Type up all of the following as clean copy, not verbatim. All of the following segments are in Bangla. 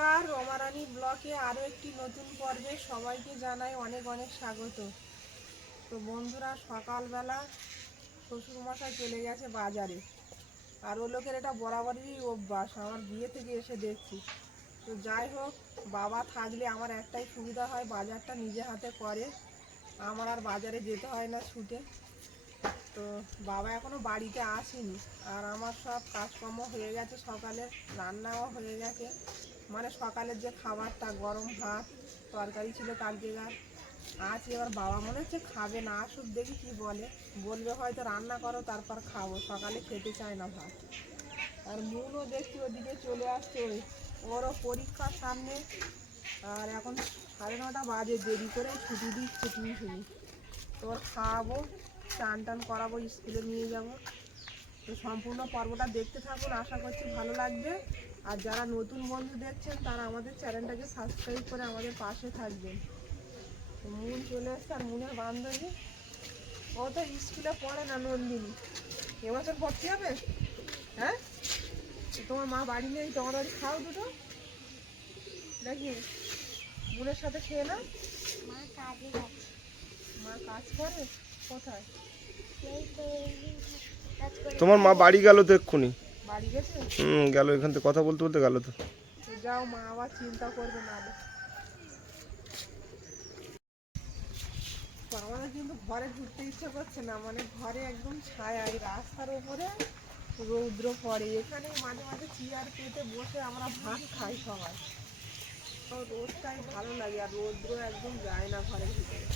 নমস্কার, রমারানী ব্লকে আরও একটি নতুন পর্বে সবাইকে জানাই অনেক অনেক স্বাগত। তো বন্ধুরা, সকালবেলা শ্বশুরমশাই চলে গেছে বাজারে, আর ও লোকের এটা বরাবরই অভ্যাস, আমার বিয়ে থেকে এসে দেখছি। তো যাই হোক, বাবা থাকলে আমার একটাই সুবিধা হয়, বাজারটা নিজে হাতে করে, আমার আর বাজারে যেতে হয় না ছুটে। তো বাবা এখনও বাড়িতে আসেনি, আর আমার সব কাজকর্ম হয়ে গেছে, সকালের রান্নাও হয়ে গেছে। মানে সকালের যে খাবারটা, গরম ভাত তরকারি ছিল কালকেকার আছে, এবার বাবা মনে হচ্ছে খাবে না, আসুক দেখি কি বলবে হয়তো রান্না করো তারপর খাবো, সকালে খেতে চায় না ভাত। আর মুনও দেখছি ওদিকে চলে আসছে, ওরও পরীক্ষার সামনে, আর এখন 9:30 বাজে, দেরি করে ছুটি দিচ্ছে টিউশনি। তো ওর খাওয়াবো, চান টান করাবো, স্কুলে নিয়ে যাব। তো সম্পূর্ণ পর্বটা দেখতে থাকুন, আশা করছি ভালো লাগবে। আর যারা নতুন বন্ধু দেখছেন তারা আমাদের চ্যানেলটাকে সাবস্ক্রাইব করে আমাদের পাশে থাকবেন। তো মুন চলে এসছে, আর মুনের বান্ধবী, ও তো স্কুলে পড়ে না, নন্দিনী। এবছর ভর্তি হবে? হ্যাঁ, তোমার মা বাড়ি নেই, তোমার বাড়ি খাও দুটো নাকি? মুনের সাথে খেয়ে না। মা কাজ করে কোথায়? তোমার মা বাড়ি গেল তো এক্ষুনি। বাড়ি গেছে? গেল, এখান থেকে কথা বলতে বলতে গেল তো। যাও, মা আবার চিন্তা করবে না। তো আমাদের কিন্তু ঘরে ঢুকতে ইচ্ছে করছে না, মানে ঘরে একদম ছায়া, এই রাস্তার উপরে রৌদ্র পড়ে, এখানে মাঝে মাঝে চেয়ার পেতে বসে আমরা ভাত খাই সবাই। তো রোদটাই ভালো লাগে, আর রৌদ্র একদম যায় না ঘরের ভিতরে।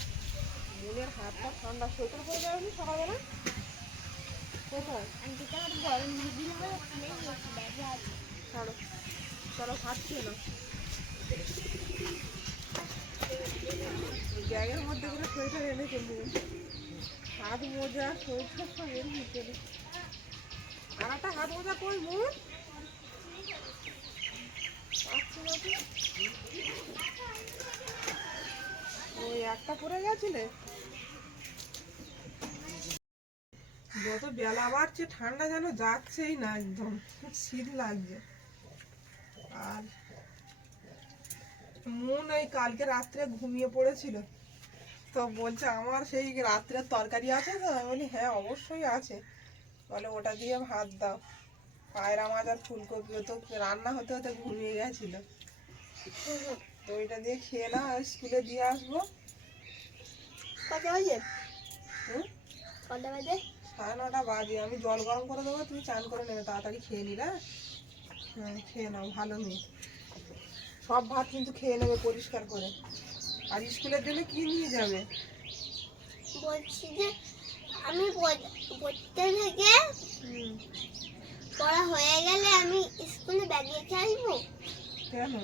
মনের হাতটা ঠান্ডা, সোয়েটার পরে যায়নি সকালবেলা? কোথায়? ছাড়ো, চলো ভাত খেয়ে নাও। ব্যাগের মধ্যে করে সোয়েটার এনেছে মন, হাত মোজা সোয়েটার সব এর ভিতরে। আর একটা হাত মোজা কই মন? ওই একটা পরে গেছিলে। যত বেলা বাড়ছে ঠান্ডা যেন যাচ্ছেই না, একদম খুব শীত লাগছে। আর মন ওই কালকে রাত্রে ঘুমিয়ে পড়েছিল, তো বলছে আমার সেই রাত্রের তরকারি আছে। তো আমি বলি হ্যাঁ অবশ্যই আছে। বলে ওটা দিয়ে ভাত দাও। পায়রা মাছ আর ফুলকপি, তো রান্না হতে হতে ঘুমিয়ে গেছিল। তো ওইটা দিয়ে খেয়ে না, স্কুলে দিয়ে আসবো। কটা বাজে? হুম, কটা বাজে? 9:30 বাজে। আমি জল গরম করে দেবো, তুমি চান করে নেবে, তাড়াতাড়ি খেয়ে নিলে। হ্যাঁ খেয়ে নাও, ভালো মেয়ে। সব ভাত কিন্তু খেয়ে নেবে পরিষ্কার করে। আর স্কুলের জন্য কি নিয়ে যাবে? বলছি যে আমি পড়তে থেকে পড়া হয়ে গেলে আমি স্কুলে ব্যাগ রেখে আসবো। কেন?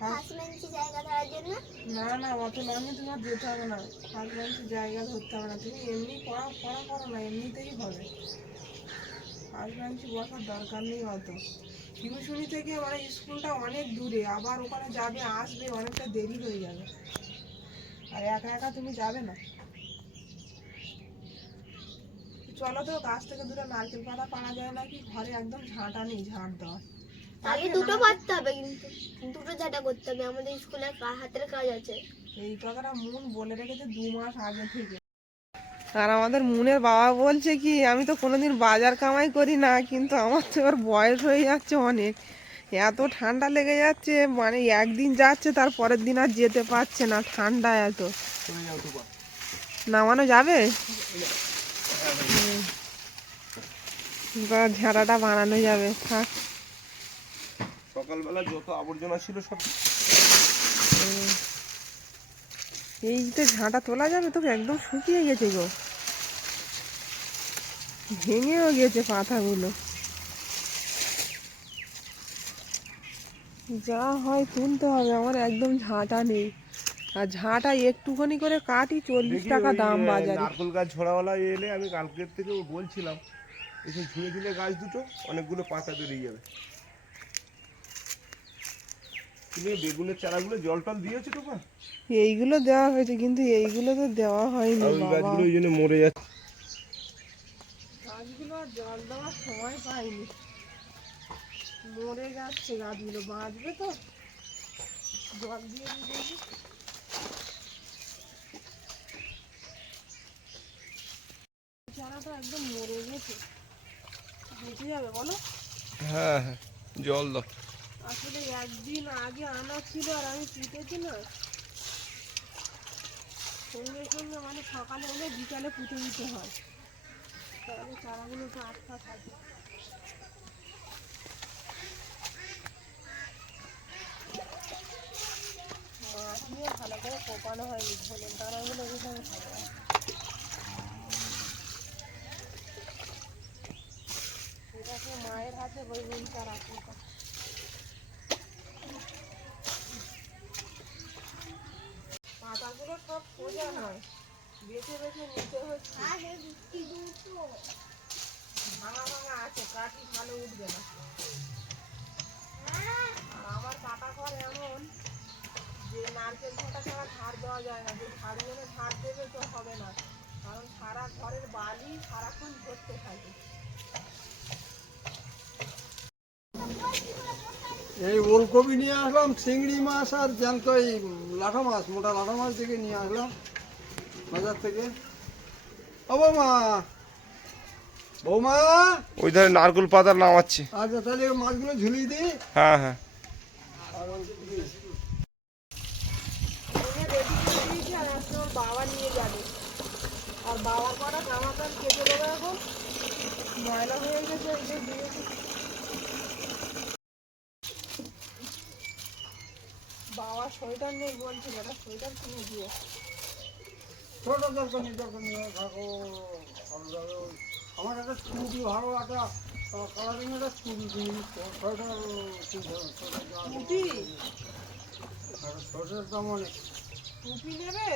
ফার্স্ট বেঞ্চে জায়গা ধরার জন্য। না না, অত লঞ্চে তোমার যেতে হবে না, ফার্স্ট বেঞ্চে জায়গা ধরতে হবে না, তুমি এমনি পড়া করো না, এমনিতেই হবে। ফার্স্ট বেঞ্চে বসার দরকার নেই অত। টিউশনি থেকে মানে স্কুলটা অনেক দূরে, আবার ওখানে যাবে আসবে, অনেকটা দেরি হয়ে যাবে। আর একা একা তুমি যাবে না। চলো তো, গাছ থেকে দুটো নারকেল পাতা পাড়া যায় নাকি? ঘরে একদম ঝাঁটা নেই, ঝাঁট দেওয়া। তাহলে দুটো পারতে হবে, কিন্তু দুটো ঝাঁটা করতে হবে, আমাদের স্কুলে হাতের কাজ আছে। এই কথাটা মুন বলে রেখেছে 2 মাস আগে থেকে। আর আমাদের মুনের বাবা বলছে কি, আমি তো কোনোদিন বাজার কামাই করি না, কিন্তু আমার তো এবার বয়স হয়ে যাচ্ছে অনেক, এত ঠান্ডা লেগে যাচ্ছে, মানে একদিন যাচ্ছে তার পরের দিন আর যেতে পারছে না, ঠান্ডা এত। নামানো যাবে? ঝাঁটাটা বানানো যাবে, থাক। সকালবেলা যত আবর্জনা ছিল সব। এই তো ঝাঁটা তোলা যাবে তো, একদম শুকিয়ে গেছে গো, ভেঙেও গেছে পাতাগুলো। যা হয় তুলতে হবে, আমার একদম ঝাঁটা নেই। আর ঝাঁটা একটুখানি করে কাটি, 40 টাকা দাম বাজারে। নারকেল গাছ ঝোড়াওয়ালা এলে আমি কালকের থেকে বলছিলাম এসে ঝুড়ে দিলে গাছ দুটো অনেকগুলো পাতা বেরিয়ে যাবে। তুমি বেগুনের চারাগুলো জল টল দিয়েছো তো? এইগুলো দেওয়া হয়েছে, কিন্তু এইগুলো তো দেওয়া হয়নি বাবা। গাছগুলো ওই জন্য মরে যাচ্ছে। গাছগুলো আর জল দেওয়ার সময় পাইনি। মরে যাচ্ছে গাছগুলো, বাঁচবে তো? জল দিয়ে দিয়ে দেখি। চারাটা একদম মরে গেছে, বেঁচে যাবে বলো? হ্যাঁ হ্যাঁ, জল দাও। আসলে একদিন আগে আনা ছিল আর আমি পুঁতেছি না, সঙ্গে সঙ্গে মানে সকালে হলে বিকালে পুঁতে দিতে হয়, তাহলে চারাগুলো তো আটকা থাকে। মাটিও ভালো করে কোপানো হয়নি, ধনের দানাগুলো এখানে থাকে। এটাকে মায়ের হাতে বেগুন চারা পোকা। পাতাগুলো সব সোজা নয়, বেছে বেছে নিতে হচ্ছে। ভাঙা ভাঙা আছে, কাঠি ভালো উঠবে না। আর আমার পাতা ঘর এমন যে নারকেল ঝাঁটা ছাড়া ঝাড় দেওয়া যায় না, যে ঝাড়ু এনে ঝাড় দেবে তো হবে না, কারণ সারা ঘরের বালি সারাক্ষণ ধরতে থাকে। এই ওলকপি নিয়ে আসলাম, চিংড়ি মাছ আর জ্যান্ত এই লাঠা মাছ, মোটা লাঠা মাছ দেখে নিয়ে আসলাম বাজার থেকে। ও বৌমা, বৌমা, ওই ধারে নারকেল পাতা নামাচ্ছে। আচ্ছা তাহলে এই মাছগুলো ঝুলিয়ে দিই। হ্যাঁ হ্যাঁ। আর ওলকপি এনে রেডি করে দিয়েছি, আর আজকে ওর বাবা নিয়ে যাবে। আর বাবার কটা জামা প্যান্ট কেটে দেবে, এখন ময়লা হয়ে গেছে, এই যে দিয়েছি। বাবার সোয়েটার নেই বলছিল, একটা সোয়েটার কিনে দিয়ে। ছোট দরকার নেই, দরকার নিয়ে থাকো, ভালো লাগো। আমার একটা স্কুটি, ভালো একটা কালারিং একটা স্কুটি কিনি, সোয়েটার টুপি? সোয়েটার দাম অনেক। টুপি নেবে?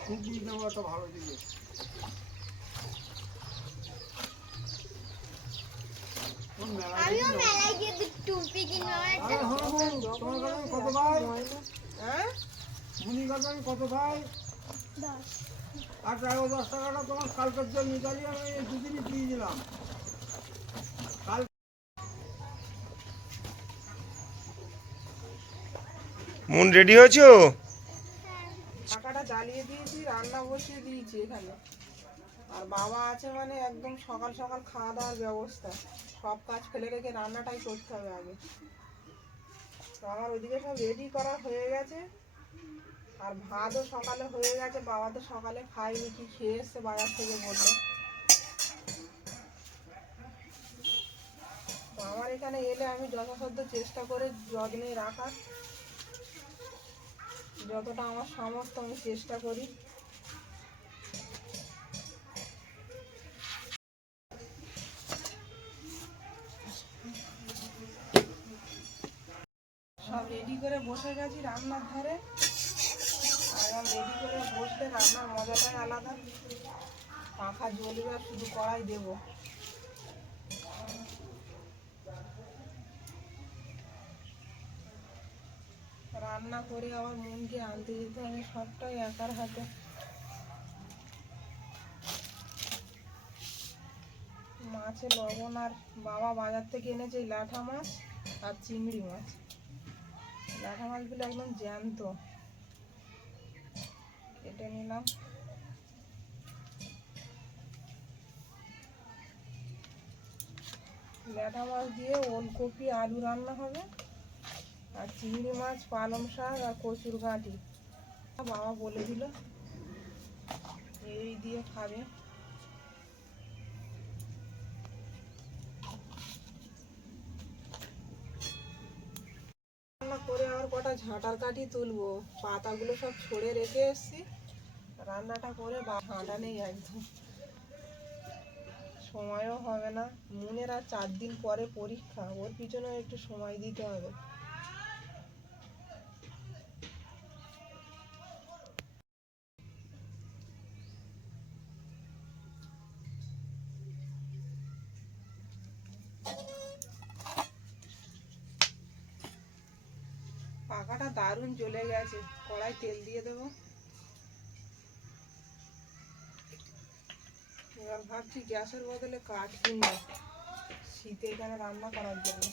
স্কুটি নেবো একটা ভালো দিকে। আমিও মেলায় গিয়ে টুপি কিনবো, আমার একটা তোমার কাছে কত ভাই? হ্যাঁ, মুনি কাছে কত ভাই? 10। আর 10 টাকাটা তোমার কালকের জন্য নিকালি, আমি এই দুদিনই দিয়ে দিলাম। কাল মন রেডি হয়েছো? টাকাটা জ্বালিয়ে দিয়েছি, রান্না বসিয়ে দিয়েছি এখানে। আর বাবা আছে মানে একদম সকাল সকাল খাওয়া দাওয়ার ব্যবস্থা, সব কাজ ফেলে রেখে রান্নাটাই করতে হবে আগে। তো আমার ওইদিকে সব রেডি করা হয়ে গেছে, আর ভাতও সকালে হয়ে গেছে। বাবা তো সকালে খায়নি, কি খেয়ে এসছে বাজার থেকে বললো। তো আমার এখানে এলে আমি যথাসাধ্য চেষ্টা করে যত্নে রাখার, যতটা আমার সামর্থ্য আমি চেষ্টা করি। সব রেডি করে বসে গেছি রান্নার ধারে। আর রেডি করে বসলে রান্নার মজাটাই আলাদা, পাখা জ্বলবে আর শুধু কড়াই দেবো। রান্না করে আবার মনকে আনতে যেতে হবে, সবটাই একার হাতে। মাছে লবণ, আর বাবা বাজার থেকে এনেছে লাঠা মাছ আর চিংড়ি মাছ। লাঠা মাছগুলো একদম জ্যান্ত, কেটে নিলাম। লাঠা মাছ দিয়ে ওলকপি আলু রান্না হবে, আর চিংড়ি মাছ, পালং শাক আর কচুর গাঁটি। বাবা বলে দিল এই দিয়ে খাবে। রান্না করে আর কটা ঝাঁটার কাঠি তুলবো, পাতাগুলো সব ছড়ে রেখে এসছি। রান্নাটা করে ঝাঁটা নেই একদম, সময়ও হবে না। মুনের আর 4 দিন পরে পরীক্ষা, ওর পিছনে একটু সময় দিতে হবে। পাখাটা দারুণ জ্বলে গেছে, কড়াই তেল দিয়ে দেবো। এবার ভাবছি গ্যাসের বদলে কাঠ কিনবো, শীতে এখানে রান্না করার জন্য।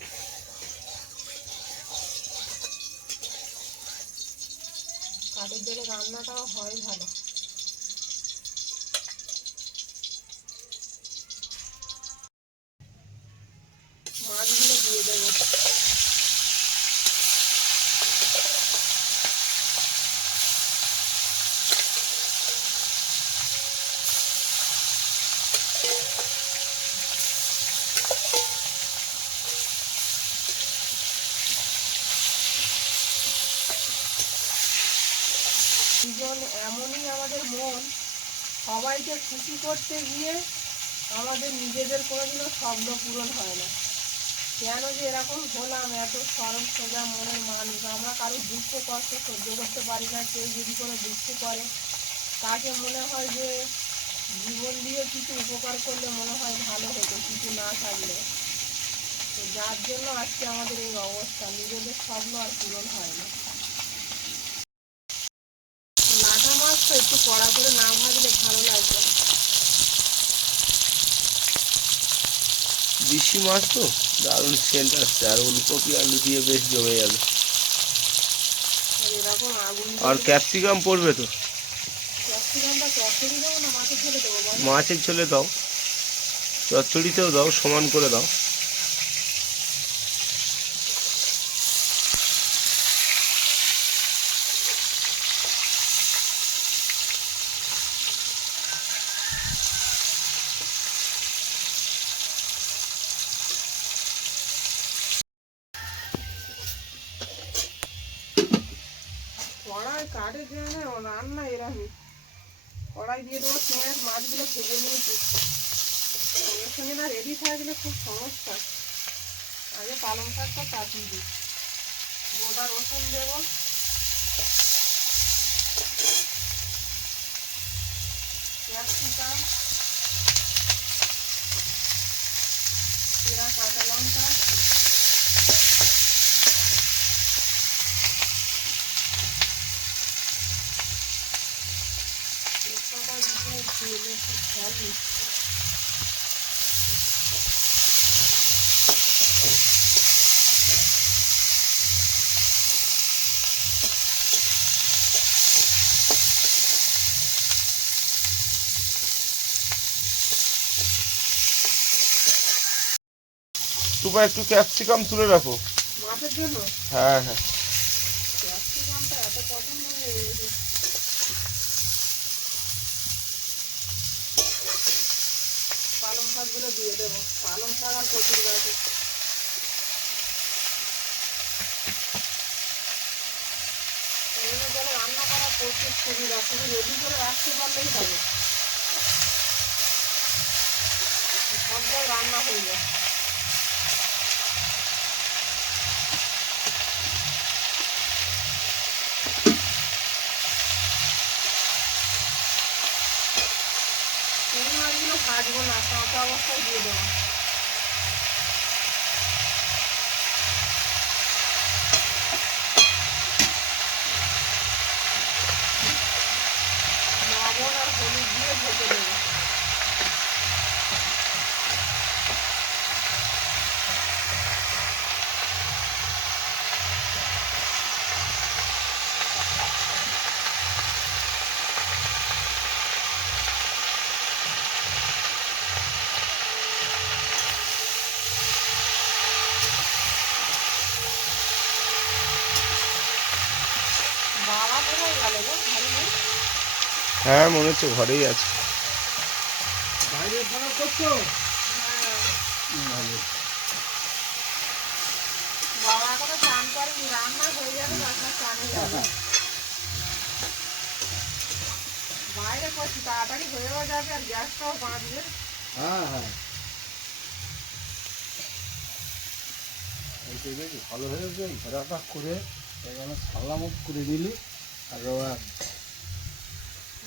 কাঠের জালে রান্নাটাও হয় ভালো। মাছগুলো দিয়ে দেবো। জীবন এমনই আমাদের মন, সবাইকে খুশি করতে গিয়ে আমাদের নিজেদের কোনোদিনও স্বপ্ন পূরণ হয় না। কেন যে এরকম হলাম, এত সরল সোজা মনের মানুষ, আমরা কারো দুঃখ কষ্ট সহ্য করতে পারি না। কেউ যদি কোনো দুঃখ করে তাকে মনে হয় যে জীবন দিয়ে কিছু উপকার করলে মনে হয় ভালো হতো, কিছু না থাকলে। তো যার জন্য আজকে আমাদের এই অবস্থা, নিজেদের স্বপ্ন আর পূরণ হয় না। লাটা মাছ তো একটু কড়া করে না ভাজলে ভালো লাগবে। দেশি মাছ তো দারুণ সেন্ট আসছে, আর ওলকপি আলু দিয়ে বেশ জমে যাবে। আর এরকম আগুন আর ক্যাপসিকাম পড়বে তো। ক্যাপসিকামটা চচ্চড়ি দেবো না মাছের ঝোলে দেবো বলো? মাছের ঝোলে দাও, চচ্চড়িতেও দাও, সমান করে দাও। কড়াই কাঠে দিয়ে রান্না এরকমই। কড়াই দিয়ে দেবো পেঁয়াজ, মাছগুলো ভেজে নিয়েছি। সঙ্গে সঙ্গে না রেডি থাকলে খুব সমস্যা। আগে পালং শাকটা কাটিয়ে দিই। গোটা রসুন দেবো, ক্যাপসিকাম, জিরা, কাঁচা লঙ্কা, তেজপাতা দিয়ে দিলে খুব খেয়াল নিচ্ছি। টুপা একটু ক্যাপসিকাম তুলে রাখো। মাছের জন্য হ্যাঁ হ্যাঁ। ক্যাপসিকামটা এত পছন্দ হয়ে গেছে। পালং শাকগুলো দিয়ে দেবো, পালং শাক আর কচুর গাছে। এগুলো যেন রান্না করা প্রচুর সুবিধা, শুধু রেডি করে রাখতে পারলেই হবে, সবটাই রান্না হয়ে যায়। চিংড়ি মাছগুলো ভাজবো না, কাঁচা অবস্থায় দিয়ে দেবো। লবণ আর হলুদ দিয়ে ভেজে দেবো। বাবা কোথায় গেল গো? ঘরে নেই? হ্যাঁ মনে হচ্ছে ঘরেই আছে। বাইরে খারাপ করছো? হ্যাঁ। বাবা এখনো চান করেনি, রান্না হয়ে যাবে তারপর চানে যাবে। বাইরে করছি, তাড়াতাড়ি হয়েও যাবে আর গ্যাসটাও বাঁচবে। হ্যাঁ হ্যাঁ, এই তো বেশ ভালো হয়েছে। ঘোরাটা করে এখানে সালামত করে দিলি আর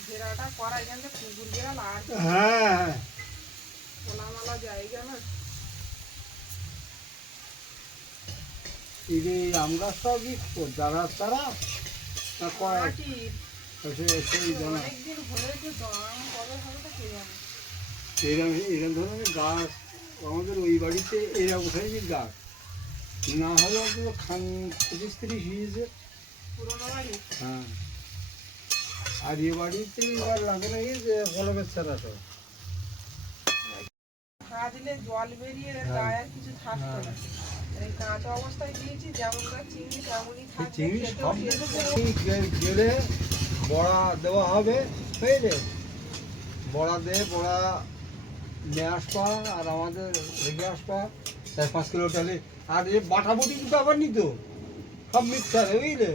ঘেরাটা করা এখান থেকে কুকুর বিড়াল আর হ্যাঁ খোলামালা জায়গা না। এই যে আম গাছ সবই যারা তারা মাটির সেই জানা অনেকদিন হয়েছে তো, আম কবে হবে তো কে জানে। এরকম এরকম ধরনের গাছ আমাদের ওই বাড়িতে এরকম সাইজের গাছ না হলে অন্তত 25-30 হয়েছে। পুরোনো বাড়ি হ্যাঁ, আর এ বাড়িতে এবার লাগে নাকি যে কলমের ছাড়া তো খা দিলে জল বেরিয়ে গায়ে আর কিছু থাকতো না। এই কাঁচা অবস্থায় দিয়েছি, যেমনকার চিংড়ি তেমনই থাকবে, চিংড়ি খেতেও সব টেস্ট গেলে বড়া দেওয়া হবে, বুঝলে? বড়া দিয়ে বড়া নিয়ে আসবা আর আমাদের রেখে আসবা 4-5 কিলো টালে। আর এ বাটাবুটি কিন্তু আবার নিত সব মিক্সারে, বুঝলে?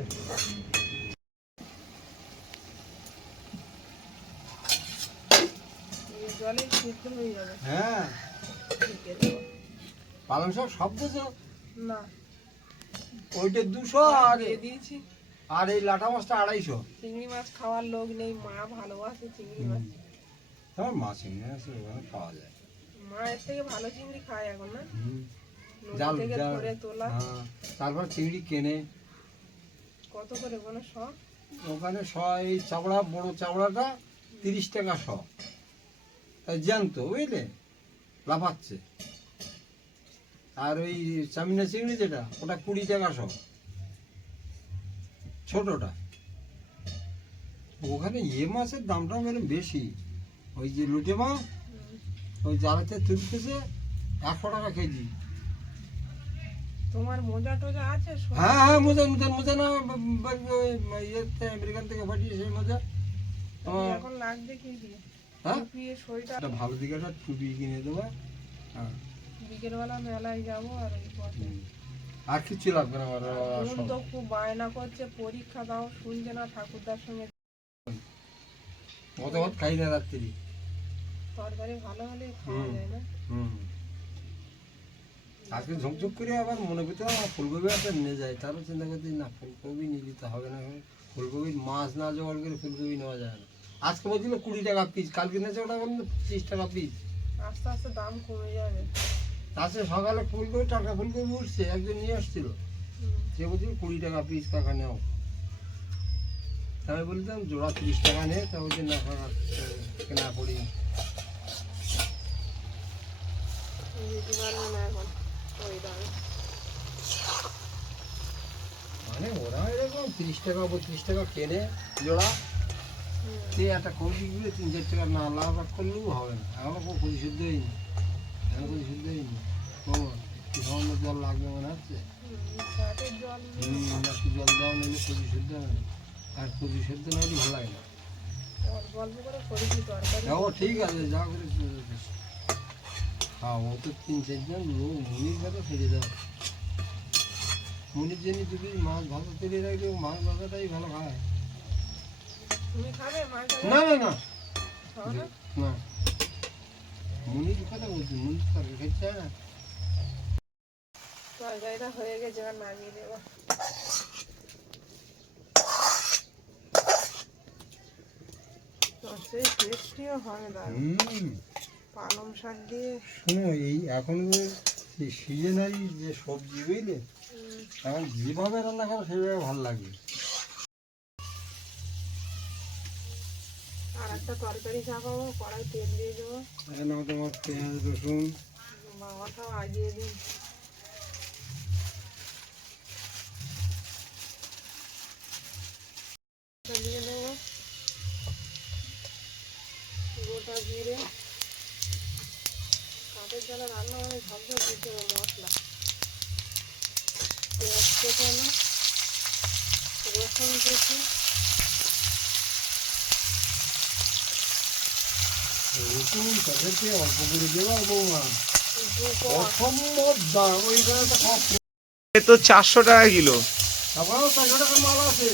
এই জলে সিদ্ধ হয়ে যাবে। হ্যাঁ, ঢেকে দেবো। পালং শাক সব দিয়েছ? না, ওইটা 200 আর দিয়ে দিয়েছি। আর এই লাটা মাছটা 250। চিংড়ি মাছ খাওয়ার লোক নেই, মা ভালোবাসে চিংড়ি মাছ। তোমার মাছ এনে আছে ওখানে পাওয়া যায়। মা এর থেকে ভালো চিংড়ি খায় এখন, না? নদী জাল থেকে জাল ধরে তোলা। হ্যাঁ, তারপর চিংড়ি কেনে কত করে কোনো সব? ওখানে এই চাবড়া বড় চাবড়াটা 30 টাকা শ, জ্যান্ত, বুঝলে? লাফাচ্ছে। আর ওই চামিনা চিংড়ি যেটা ওটা 20 টাকা শ, ছোটটা। ওখানে মাছের দামটা মানে বেশি। ওই যে লুটে মাছ ওই জালেতে তুলতেছে 100 টাকা কেজি। তোমার মোজা টোজা আছে? হ্যাঁ হ্যাঁ, মোজা মোজা মোজা না, ইয়েতে আমেরিকান থেকে পাঠিয়ে সেই মোজা। এখন লাগবে কি দিয়ে? হ্যাঁ, টুপিয়ে সোয়েটার। একটা ভালো দিকে একটা টুপি কিনে দেবো। হ্যাঁ, বিকেলবেলা মেলায় যাবো আর ওই পথে। আর কিছু লাগবে না আমার। বোন তো খুব বায়না করছে, পরীক্ষা দাও, শুনছে না, ঠাকুরদার সঙ্গে। মতো ভাত খাই না রাত্রি। তরকারি ভালো হলে খাওয়া যায়, না? আজকে ঝকঝক করে আবার মনে করতে ফুলকপি একটা নিয়ে যায়, তারও চিন্তা করতে না ফুলকপি নিয়ে যেতে হবে না। ফুলকপির মাছ না জোগাড় করে ফুলকপি নেওয়া যায় না। আজকে বলছিল 20 টাকা পিস, কালকে নিয়েছে ওটা বলল 25 টাকা পিস। আস্তে আস্তে দাম কমে যাবে। আজকে সকালে ফুলকপি টাকা ফুলকপি উঠছে, একজন নিয়ে আসছিল, সে বলছিল 20 টাকা পিস, কাকা নেও। আমি বলতাম জোড়া 30 টাকা নে, তা বলছে না কাকা কেনা করি। দিতে পারবে না এখন ওই দামে। মানে ওরা এরকম 30 টাকা 32 টাকা কেনে জোড়া, সে একটা কবি গুলো 3-4 টাকা না লাভ করলেও হবে না। এখনো কোনো পরিশুদ্ধ হয়নি, এখনো পরিশুদ্ধ হয়নি। কি ধরনের জল লাগবে মনে হচ্ছে? শাকের জল একটু জল দেওয়া নিলে পরিশুদ্ধ হবে না, আর পরিশুদ্ধ না হলে ভালো লাগে না। অল্প অল্প করে করেছি তরকারি। ও ঠিক আছে, যা করে হ্যাঁ, ও তো 3-4 জন লোক মুনির কথা ফেলে দাও। মুনির জন্য যদি মাছ ভালো তেলে রাখলে মাছ ভাজাটাই ভালো খায়। তুমি খাবে মাছ? না না না খাও না? না, মুনির কথা বলছি, মুনির তরকারি খেতে চায় না। তরকারিটা হয়ে গেছে, এবার নামিয়ে দেবো। সেই টেস্টিও হবে দারুণ। পালং শাক দিয়ে। শোনো, এই এখন যে সিজনারি যে সবজি, বুঝলে, এখন যেভাবে রান্না করো সেভাবে ভালো লাগে। আর একটা তরকারি চাপাবো, কড়াই তেল দিয়ে দেবো। এখন তোমার পেঁয়াজ রসুন বাবাটাও আগিয়ে দিন। দিয়ে দেবো গোটা জিরে। কাঠের জলে রান্না মানে ঝকঝক দিতে হবে মশলা। পেঁয়াজ কেটে রসুন কেটে রসুন তাদেরকে অল্প করে দেওয়া বৌমা, অসম্ভব দাম। ওইখানে তো সব এ তো 400 টাকা কিলো। তারপরেও 400 টাকার মাল আছে।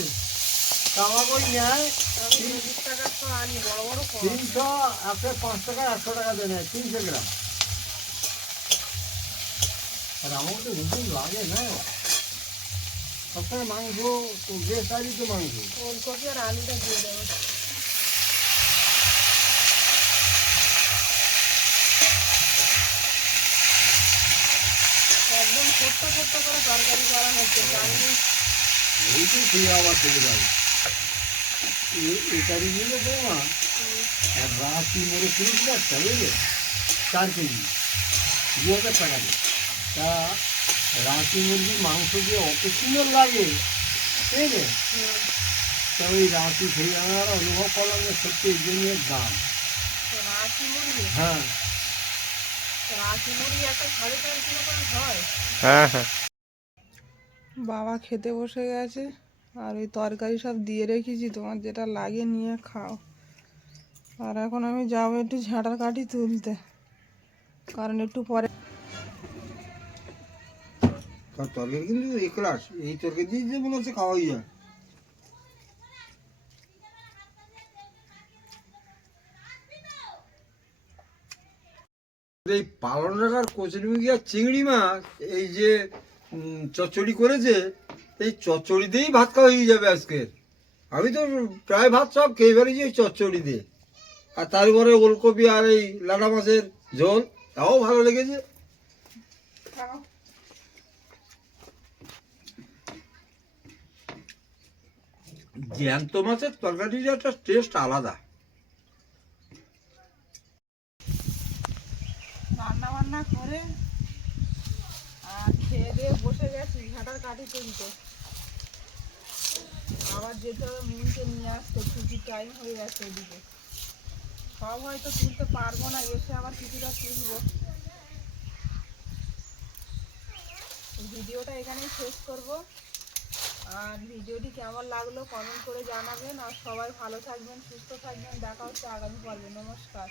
তাওয়া কই নেয় আমি 20 টাকার তো আনি, বড় বড় কম। 300, আপনি 5 টাকা 100 টাকা দেয় নেয় 300 গ্রাম। আর আমার তো রসুন লাগে না, সবসময় মাংস বেশ চাইলি তো মাংস। ফুলকপি আর আলুটা দিয়ে দেবো। একদম ছোট্ট ছোট্ট করে তরকারি করা হচ্ছে। এই তো খেয়ে আবার চলে যাবে। এটারই নিলে বৌমা আর রাতি মেরে 30 টাকা, বুঝলে, 4 কেজি 2000 টাকা দিয়ে। তা রাতি মুরগির মাংস দিয়ে অত সুন্দর লাগে, বুঝলে, তবে এই রাঁচি সেই আমরা অনুভব করলাম যে সত্যি এই জন্যের দাম। তো রাঁচি মুরগি, হ্যাঁ, রাঁচি মুরগি একটা 4.5 কিলো করে হয়। হ্যাঁ হ্যাঁ। বাবা খেতে বসে গেছে, আর ওই তরকারি সব দিয়ে রেখেছি, তোমার যেটা লাগে নিয়ে খাও। আর এখন আমি যাবো একটু ঝাঁটার কাঠি তুলতে, কারণ একটু পরে তার তরকারি কিন্তু একলাস, এই তরকারি দিয়ে যে মনে হচ্ছে খাওয়াই যায়। এই পালন রাখার কচুরিমুখী আর চিংড়ি মাছ এই যে চচ্চড়ি করেছে, এই চচ্চড়ি দিয়েই ভাত খাওয়া হয়ে যাবে আজকের। আমি তো প্রায় ভাত সব খেয়ে ফেলেছি এই চচ্চড়ি দিয়ে, আর তারপরে ওলকপি আর এই লাটা মাছের ঝোল, তাও ভালো লেগেছে। খাও। জ্যান্ত মাছের তরকারির একটা টেস্ট আলাদা। রান্না বান্না করে আর খেয়ে দিয়ে বসে গেছি ঝাঁটার কাঠি তুলতে। আবার যেতে হবে মুনকে নিয়ে আসতে, ছুটির টাইম হয়ে গেছে ওদিকে। সব হয়তো তুলতে পারবো না, এসে আবার কিছুটা তুলবো। ভিডিওটা এখানেই শেষ করব। আর ভিডিওটি কেমন লাগলো কমেন্ট করে জানাবেন। আর সবাই ভালো থাকবেন, সুস্থ থাকবেন। দেখা হচ্ছে আগামী পর্বে। নমস্কার।